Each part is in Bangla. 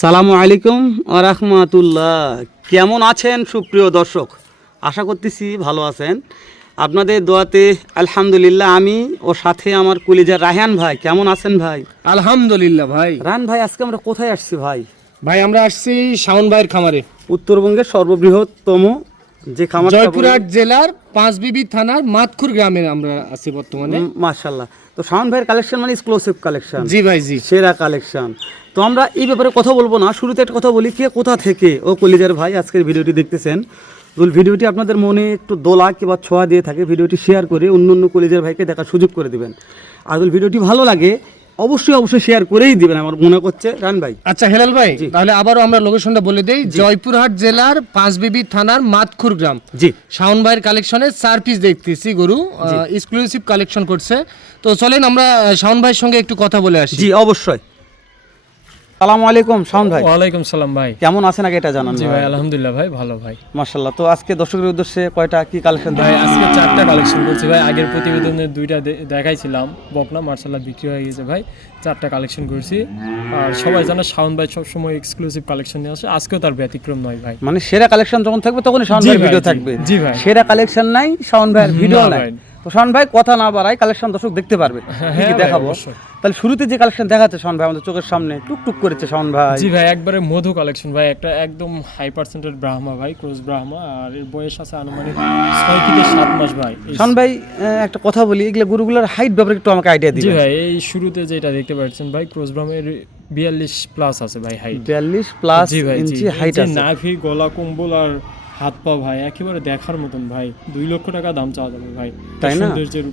সালামু আলাইকুম ওয়া রাহমাতুল্লাহ। কেমন আছেন সুপ্রিয় দর্শক? আশা করতেছি ভালো আছেন। আপনাদের দোয়াতে আলহামদুলিল্লাহ আমি ও সাথে আমার কলিজার রায়হান ভাই। কেমন আছেন ভাই? আলহামদুলিল্লাহ ভাই। রায়হান ভাই, আজকে আমরা কোথায় আসছি ভাই? ভাই আমরা আসছি শাওন ভাইয়ের খামারে, উত্তরবঙ্গের সর্ববৃহত্তম যে খামার, জয়পুরহাট জেলার পাঁচবিবি থানার মাতখুর গ্রামে আমরা আছি বর্তমানে। মাশাআল্লাহ। তো শাওন ভাইয়ের কালেকশন মানে এক্সক্লুসিভ কালেকশন। জি ভাই, জি সেরা কালেকশন। তো আমরা এই ব্যাপারে কথা বলবো না, শুরুতে একটা কথা বলি, কে কোথা থেকে ও কলিজার ভাই আজকের ভিডিওটি দেখতেছেন, যদি ভিডিওটি আপনাদের মনে একটু দোলা কিংবা ছোঁয়া দিয়ে থাকে, ভিডিওটি শেয়ার করে অন্য অন্য কলিজার ভাইকে দেখার সুযোগ করে দিবেন। আর যদি ভিডিওটি ভালো লাগে অবশ্যই শেয়ার করেই দিবেন আমার মনে করছে রান ভাই। আচ্ছা হেলাল ভাই, তাহলে আবারও আমরা লোকেশনটা বলে দেই। জয়পুরহাট জেলার পাঁচবিবি থানার মাতখুর গ্রাম। জি, শাওন ভাইয়ের কালেকশনে 4 পিস দেখতেছি গরু, এক্সক্লুসিভ কালেকশন করছে। তো চলেন আমরা শাওন ভাইয়ের সঙ্গে একটু কথা বলে আসি। জি অবশ্যই। আসসালামু আলাইকুম শাওন ভাই। ওয়ালাইকুম সালাম ভাই। কেমন আছেন আগে এটা জানান। জি ভাই আলহামদুলিল্লাহ ভাই, ভালো ভাই। মাশাআল্লাহ। তো আজকে দর্শকের উদ্দেশ্যে কয়টা কি কালেকশন ভাই আজকে 4টা কালেকশন করছি ভাই। আগের প্রতিবেদনে 2টা দেখাইছিলাম, বকনা মার্শাল্লাহ বিক্রি হয়ে গেছে ভাই। 4টা কালেকশন করছি। আর সবাই জানে শাওন ভাই সবসময় এক্সক্লুসিভ কালেকশন নিয়ে আসে, আজকেও তার ব্যতিক্রম নয় ভাই। মানে সেরা কালেকশন যখন থাকবে তখনই শাওন ভাইয়ের ভিডিও থাকবে। জি ভাই। সেরা কালেকশন নাই, শাওন ভাইয়ের ভিডিও নাই। তো শাওন ভাই কথা না বাড়াই, কালেকশন দর্শক দেখতে পারবে, কি দেখাবো। তাহলে শুরুতে যে কালেকশন দেখাচ্ছে শাওন ভাই আমাদের চোখের সামনে টুকটুক করেছে শাওন ভাই। জি ভাই, একবারে মধু কালেকশন ভাই। একটা একদম হাই পার্সেন্টের ব্রাহ্মা ভাই, ক্রস ব্রাহ্মা। আর এর বয়স আছে আনুমানিক 6 থেকে 7 মাস ভাই। শাওন ভাই একটা কথা বলি, এগুলা গরুগুলোর হাইট ব্যাপারে একটু আমাকে আইডিয়া দিবেন। জি ভাই, এই শুরুতে যেটা দেখতে পাচ্ছেন ভাই, ক্রস ব্রাহ্মের 42 প্লাস আছে ভাই হাইট। 42 প্লাস ইঞ্চি হাইট আছে। নাভি, গলা, কম্বল আর হাত পা ভাই একেবারে দেখার মতন ভাই। 2 লক্ষ টাকা দাম চাওয়া যাবে ভাই, তাই না?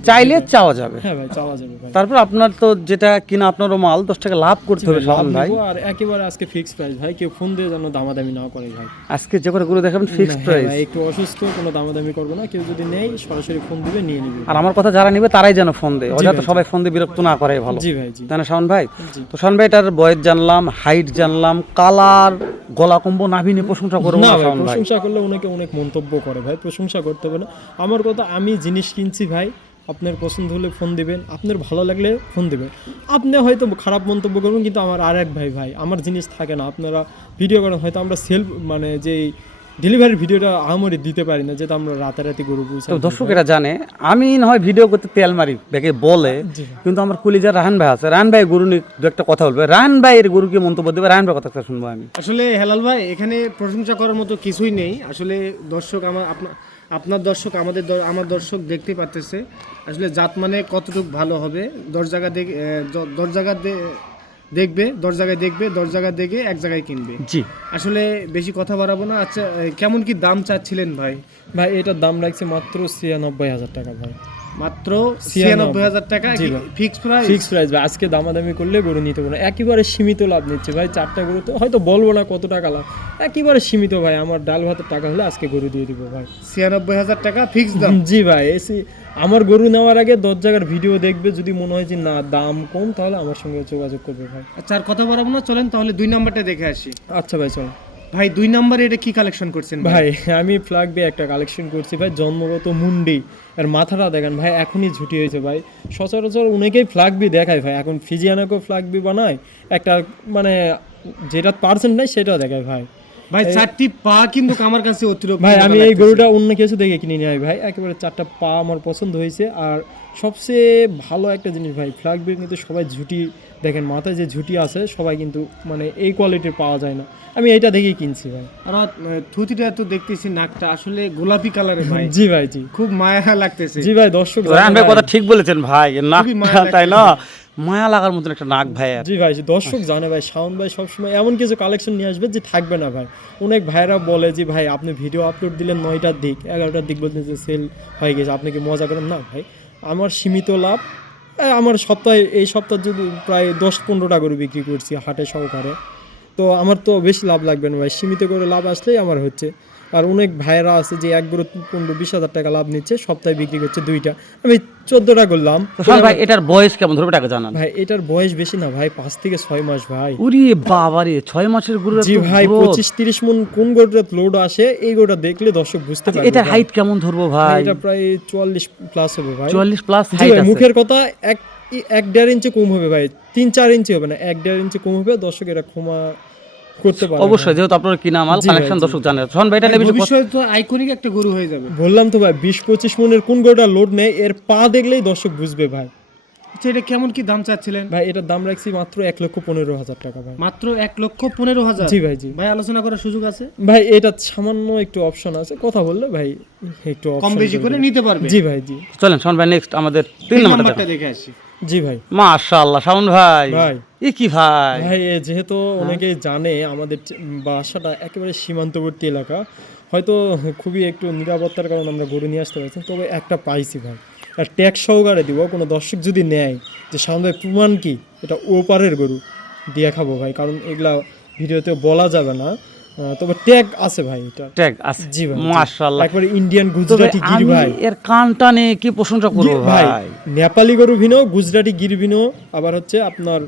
চাইলে চাওয়া যাবে। হ্যাঁ ভাই, চাওয়া যাবে ভাই। তারপর আপনার তো যেটা কিনা আপনারও মাল 10 টাকা লাভ করতে হবে শাওন ভাই। আর একেবারে আজকে ফিক্সড প্রাইস ভাই, কেউ ফোন দিয়ে যেন দামাদামি না করে ভাই। আজকে যে করে গরু দেখাবেন ফিক্সড প্রাইস। ভাই একটু অসুস্থ, কোনো দামাদামি করবো না। কেউ যদি নেয় সরাসরি ফোন দিবে, নিয়ে নিবে। আর আমার কথা যারা নিবে তারাই যেন ফোন দেয়, অযথা সবাই ফোন দিয়ে বিরক্ত না করে ভালো। জি ভাই, জি। তাই না শাওন ভাই? তো শাওন ভাই এটার বয়স জানলাম, হাইট জানলাম, কালার, গলা কম্বো, নাভি নিয়ে প্রশংসা করবো না না ভাই, শাওন ভাই। প্রশংসা করলে অনেকে অনেক মন্তব্য করে ভাই, প্রশংসা করতে হবে না। আমার কথা, আমি জিনিস কিনছি ভাই, আপনার পছন্দ হলে ফোন দিবেন, আপনার ভালো লাগলে ফোন দিবেন। আপনি হয়তো খারাপ মন্তব্য করবেন, কিন্তু আমার আরেক ভাই আমার জিনিস থাকে না। আপনারা ভিডিও করেন, হয়তো আমরা সেলফ মানে যে ডেলিভারি ভিডিওটা আমরে দিতে পারি না, যেটা আমরা রাতারাতি গরু পৌঁছাই। তো দর্শক এটা জানে, আমি না হয় ভিডিও করতে তেল মারি ব্যাগে বলে, কিন্তু আমার কলিজার রাহান ভাই আছে। রাহান ভাই গরু নিয়ে দু একটা কথা বলবে, রাহান ভাই এর গরুকে মন্তব্য দেবে, রাহান ভাই কথা শুনবো আমি। আসলে হেলাল ভাই, এখানে প্রশংসা করার মতো কিছুই নেই। আসলে দর্শক আপনার দর্শক আমার দর্শক দেখতে পারতেছে আসলে জাত মানে কতটুকু ভালো হবে। 10 জায়গায় দেখবে, এক জায়গায় কিনবে। জি, আসলে বেশি কথা বাড়াবো না। আচ্ছা, কেমন কি দাম চাচ্ছিলেন ভাই? ভাই এটার দাম রাখছে মাত্র 96,000 টাকা ভাই। মাত্র 96,000 টাকা ফিক্স প্রাইস ভাই। আজকে দামাদামি করলে গরু নিতে পারবো না, একেবারে সীমিত লাভ নিচ্ছে ভাই। 4টা গরু তো হয়তো বলবো না কত টাকা লাভ, একেবারে সীমিত ভাই। আমার ডাল ভাতের টাকা হলে আজকে গরু দিয়ে দিব ভাই। 96,000 টাকা ফিক্স দাম। জি ভাই, আমার গরু নেওয়ার আগে 10 জায়গার ভিডিও দেখবে, যদি মনে হয় যে না দাম কম, তাহলে আমার সঙ্গে যোগাযোগ করবে ভাই। আচ্ছা, আর কথা বাড়াবো না, চলেন তাহলে 2 নাম্বারটা দেখে আসি। আচ্ছা ভাই, চলো ভাই। 2 নাম্বারে এটা কি কালেকশন করছেন ভাই? আমি ফ্ল্যাগবে একটা কালেকশন করছি ভাই, জন্মগত মুন্ডি। আর মাথাটা দেখেন ভাই, এখনই ঝুটি হয়েছে ভাই। সচরাচর অনেকেই ফ্ল্যাগবি দেখায় ভাই, এখন ফিজিয়ানাকেও ফ্ল্যাগবি বানায়, একটা মানে যেটা পার্সেন্ট নাই সেটাও দেখায় ভাই। ভাই 4টি পা কিন্তু আমার কাছে অতিরিক্ত ভাই। আমি এই গরুটা অন্য কিছু দেখে কিনে নিই ভাই, একেবারে 4টা পা আমার পছন্দ হয়েছে। আর সবচেয়ে ভালো একটা জিনিস ভাই, ফ্ল্যাগবির কিন্তু সবাই ঝুটি দেখেন, মাথায় যে ঝুটি আছে সবাই কিন্তু মানে এই কোয়ালিটির পাওয়া যায় না। আমি এইটা দেখেই কিনছি ভাই। আর থুতিটা তো দেখতেছি, নাকটা আসলে গোলাপি কালারের ভাই। জি ভাই, জি, খুব মায়া লাগতেছে। জি ভাই। দর্শক রাহান ভাই কথা ঠিক বলেছেন ভাই, নাকটা তাই না মায়া লাগার মতন একটা নাক ভাই। জি ভাই, দর্শক জানে ভাই, শাওন ভাই সবসময় এমন কিছু কালেকশন নিয়ে আসবে যে থাকবে না ভাই। অনেক ভাইরা বলে যে ভাই আপনি ভিডিও আপলোড দিলেন 9টার দিক, 11টার দিক বলতেন যে সেল হয়ে গেছে, আপনি কি মজা করেন? না ভাই, আমার সীমিত লাভ। আমার এই সপ্তাহে যদি প্রায় 10-15টা করে বিক্রি করছি হাটে সহকারে, তো আমার তো বেশি লাভ লাগবে না ভাই। সীমিত করে লাভ আসলেই আমার হচ্ছে। আর অনেক ভাইরা আছে যে এক গরু 15-20 হাজার টাকা লাভ নিচ্ছে, সপ্তাহে বিক্রি করছে 2টা, আমি 14টা করলাম। ভাই এটার বয়স কেমন ধরবে টাকা জানান ভাই? এটার বয়স বেশি না ভাই, 5 থেকে 6 মাস ভাই। ওরে বাবারে, 6 মাসের গরু। জি ভাই, 25-30 মন কোন গরুটা লোড আসে, এই গরুটা দেখলে দর্শক বুঝতে পারবে। এটা হাইট কেমন ধরবো ভাই? এটা প্রায় 44 প্লাস হবে ভাই। 44 প্লাস হাইট আছে। মুখের কথা 1-1.5 ইঞ্চি কম হবে ভাই, 3-4 ইঞ্চি হবে না, 1-1.5 ইঞ্চি কম হবে। দর্শক এটা ক্ষমা করতে পারে। অবশ্যই, যেহেতু আপনার কিনা মাল জি ভাই, কালেকশন জি। দর্শক জানে। শোন ভাই, এটা নিয়ে বেশি ভবিষ্যতে তো আইকনিক একটা গরু হয়ে যাবে। বললাম তো ভাই 20-25 মনের কোন গরুটা লোড নেয় এর পা দেখলেই দর্শক বুঝবে ভাই। আচ্ছা, এটা কেমন কি দাম চাচ্ছিলেন? ভাই এটার দাম রাখছি মাত্র 1,15,000 টাকা ভাই। মাত্র 1,15,000? জি ভাই, জি ভাই, আলোচনা করার সুযোগ আছে? ভাই, এটা সামান্য একটু অপশন আছে, কথা বললে ভাই একটু কম option বেশি করে দেবেন। নিতে পারবে? জি ভাই, জি চলেন শোন ভাই, নেক্সট আমাদের 3 তিন নাম্বারটা। নাম্বারটা দেখে আসি। জি ভাই। মাশাআল্লাহ শাওন ভাই, ভাই। ই কি ভাই? ভাই যেহেতু অনেকেই জানে আমাদের বাসাটা একেবারে সীমান্তবর্তী এলাকা, হয়তো খুবই একটু নিরাপত্তার কারণে আমরা গরু নিয়ে আসতে পারছি, তবে একটা পাইছি ভাই, আর ট্যাক্স সহকারে দিব। কোনো দর্শক যদি নেয় যে শাওন ভাই প্রমাণ কি এটা ওপারের গরু, দিয়ে খাবো ভাই, কারণ এগুলা ভিডিওতে বলা যাবে না, তবে ট্যাগ আছে ভাই এটা। ট্যাগ আছে? জি ভাই, মাশাআল্লাহ। একবারে ইন্ডিয়ান তবে গুজরাটি গির আমি ভাই। এর কানটা নিয়ে কি প্রশংসা করব ভাই ভাই। নেপালি গরু ভিনো, গুজরাটি গির ভিনো, আবার হচ্ছে আপনার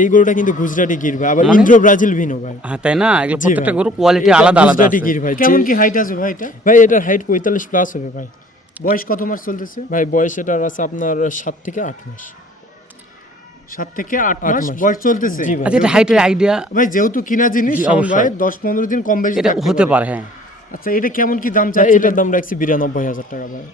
এই গরুটা কিন্তু গুজরাটি গির ভাই, আবার ইন্দ্র ব্রাজিল ভিনো ভাই। হ্যাঁ তাই না, এগুলো জি প্রত্যেকটা ভাই। গরু কোয়ালিটি এটা আলাদা আলাদা গুজরাটি আছে। গির ভাই। কেমন কি হাইট আছে ভাই এটা? ভাই এটার হাইট 45 প্লাস হবে ভাই। বয়স কত মাস চলতেছে? ভাই বয়স এটার আছে আপনার 7 থেকে 8 মাস। 7 থেকে 8 8 মাস মাস। বয়স চলতেছে? জি ভাই। আচ্ছা, এটা হাইটের আইডিয়া ভাই, যেহেতু কিনা জিনিস জি, শাওন ভাই, অবশ্যই। 10-15 দিন কম বেশি এটা থাকতে হতে পারে, হ্যাঁ। আচ্ছা, এটা কেমন কি দাম ভাই চাচ্ছিলেন? এটার দাম রাখছি 92,000 টাকা ভাই।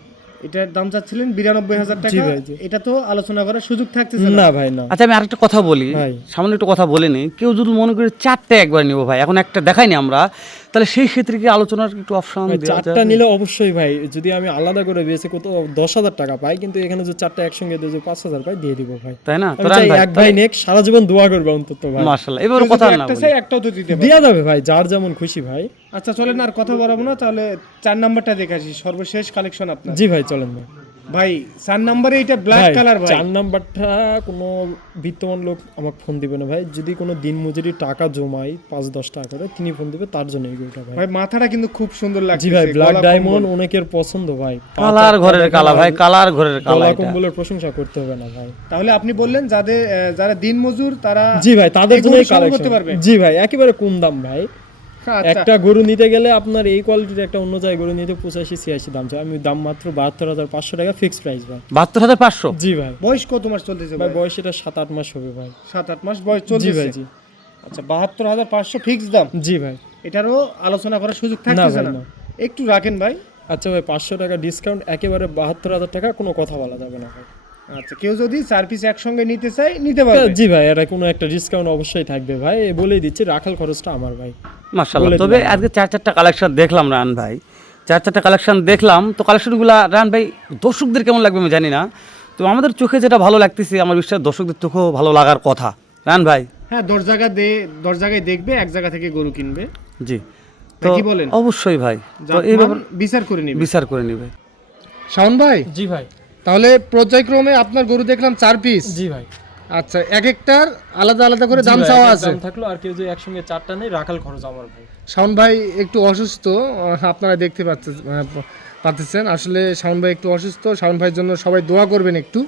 এটার দাম চাচ্ছিলেন 92,000 জি টাকা। ভাই, জি। এটা তো আলোচনা করার সুযোগ থাকতেছে না? না ভাই না। আচ্ছা, আমি আরেকটা কথা বলি, ভাই। সামান্য একটু কথা বলে নিই। কেউ যদি মনে করে 4টে একবার নিব ভাই, এখন একটা দেখাইনি আমরা, তাহলে সেই ক্ষেত্রে কি আলোচনার একটু অপশন ভাই দেওয়া 4টা যাবে? নিলে অবশ্যই ভাই, যদি আমি আলাদা করে বেচে কত 10,000 টাকা পাই, কিন্তু এখানে যে 4টা একসঙ্গে দিয়ে 5,000 পাই দিয়ে দিব ভাই। তাই না? আমি তো চাই রান ভাই, এক ভাই নেক, সারা জীবন দোয়া করবে অন্তত ভাই। মাশাআল্লাহ, এবারে কেউ কথা যদি না একটা বলি। চাই, একটাও তো দিতে পারে। দেয়া যাবে ভাই, যার যেমন খুশি ভাই। আচ্ছা, চলেন আর কথা বাড়াবো না, তাহলে 4 নাম্বারটা দেখে আসি, সর্বশেষ কালেকশন আপনার। জি ভাই চলেন ভাই। ভাই 4 নাম্বারে এটা ব্ল্যাক ভাই কালার ভাই। 4 নাম্বারটা কোনো বিত্তমান লোক আমাকে ফোন দিবে না ভাই, যদি কোনো দিন মজুরি টাকা জমাই 5-10 টাকা করে, তিনি ফোন দিবে, তার জন্য এই গরুটা ভাই। ভাই, মাথাটা কিন্তু খুব সুন্দর লাগছে। জি ভাই, ব্ল্যাক ডায়মন্ড অনেকের পছন্দ ভাই। কালার ঘরের কালা ভাই, কালার ঘরের কালা গলা এটা। কম্বলের প্রশংসা করতে হবে না ভাই। তাহলে আপনি বললেন যারা দিন মজুর তারা জি ভাই, তাদের এই জন্য গরু সংগ্রহ করতে কালেকশন। পারবে? জি ভাই, একেবারে কম দাম ভাই। আচ্ছা, একটা গরু নিতে গেলে আপনার এই কোয়ালিটির একটা অন্য জায়গায় গরু নিতে 85-86 দাম চাই, আমি দাম মাত্র 72,500 টাকা ফিক্স প্রাইস ভাই। 72,500? জি ভাই। বয়স কত মাস চলতেছে ভাই ভাই? বয়স এটা 7-8 মাস হবে ভাই। 7-8 মাস বয়স জি চলতেছে? ভাই, জি। আচ্ছা, 72,500 ফিক্স দাম। জি ভাই। এটারও আলোচনা করার সুযোগ থাকতেছে ভাই, না? না। একটু রাখেন ভাই। আচ্ছা ভাই, 500 টাকা ডিসকাউন্ট, একেবারে 72,000 টাকা, কোনো কথা বলা যাবে না ভাই। আচ্ছা, কেউ যদি 4 পিস একসঙ্গে নিতে চায় নিতে পারবে? জি ভাই, এটা কোনো একটা ডিসকাউন্ট অবশ্যই থাকবে ভাই, বলেই দিচ্ছি, রাখাল খরচটা আমার ভাই। মাশাআল্লাহ। বলে তবে দিলাম। আজকে 4-4টা কালেকশন দেখলাম রান ভাই, 4-4টা কালেকশন দেখলাম। তো কালেকশনগুলো রান ভাই দর্শকদের কেমন লাগবে আমি জানি না, তো আমাদের চোখে যেটা ভালো লাগতেছে, আমার বিশ্বাস দর্শকদের চোখেও ভালো লাগার কথা। রান ভাই। হ্যাঁ, 10 জায়গায় দেখবে, এক জায়গা থেকে গরু কিনবে। জি, ভাই, তো কি বলেন? অবশ্যই ভাই, তো জাতমান এই ব্যাপারে বিচার করে নিবে। বিচার করে নিবে। শাওন ভাই, জি ভাই। তাহলে পর্যায়ক্রমে আপনার গরু দেখলাম 4 পিস। জি ভাই। আচ্ছা, এক একটার আলাদা আলাদা করে জি দাম ভাই, চাওয়া এক আছে। দাম থাকলো, আর কেউ যদি একসঙ্গে 4টা নেই, রাখাল খরচ আমার ভাই। শাওন ভাই একটু অসুস্থ, আপনারা দেখতে পাচ্ছেন। আসলে শাওন ভাই একটু অসুস্থ। শাওন ভাইয়ের জন্য সবাই দোয়া করবেন একটু।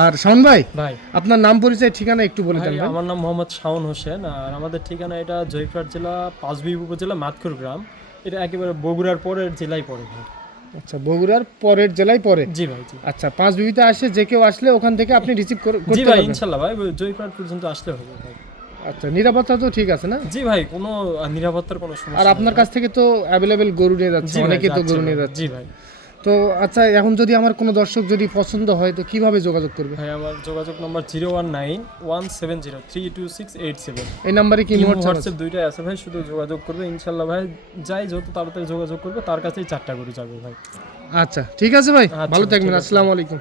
আর শাওন ভাই, ভাই আপনার নাম পরিচয় ঠিকানা একটু বলে দেন ভাই, ভাই। আমার নাম মোহাম্মদ শাওন হোসেন, আর আমাদের ঠিকানা এটা জয়পুরহাট জেলা পাঁচবিবি উপজেলা মাতকুর গ্রাম, এটা একেবারে বগুড়ার পরের জেলায় পড়ে ভাই। আচ্ছা, বগুড়ার পরের জেলায় পড়ে। জি ভাই, জি। আচ্ছা, 5 বিবিতে আসে যে কেউ আসলে ওখান থেকে আপনি রিসিভ জি করতে ভাই, পারবেন? ইনশাল্লাহ ভাই, জয়পুরহাট পর্যন্ত আসলে হবে ভাই। আচ্ছা, নিরাপত্তা তো ঠিক আছে না? জি ভাই, কোনো নিরাপত্তার কোনো সমস্যা আর আপনার কাছ থেকে তো অ্যাভেলেবেল গরু নিয়ে যাচ্ছে, জি ভাই, অনেকে তো যাচ্ছে গরু ভাই। নিয়ে যাচ্ছে। জি ভাই। তো আচ্ছা, এখন যদি আমার কোনো দর্শক যদি পছন্দ হয় তো কিভাবে যোগাযোগ করবে? ভাই আমার যোগাযোগ নম্বর 019-170-32687। এই নাম্বারে কি হোয়াটসঅ্যাপ দুইটাই আছে ভাই, শুধু যোগাযোগ করবে ইনশাল্লাহ ভাই, যাই যত তাড়াতাড়ি যোগাযোগ করবে তার কাছেই 4টা করে যাবে ভাই। আচ্ছা, ঠিক আছে ভাই, আচ্ছা, ভালো থাকবেন। ঠিক আছে। আসসালামু আলাইকুম।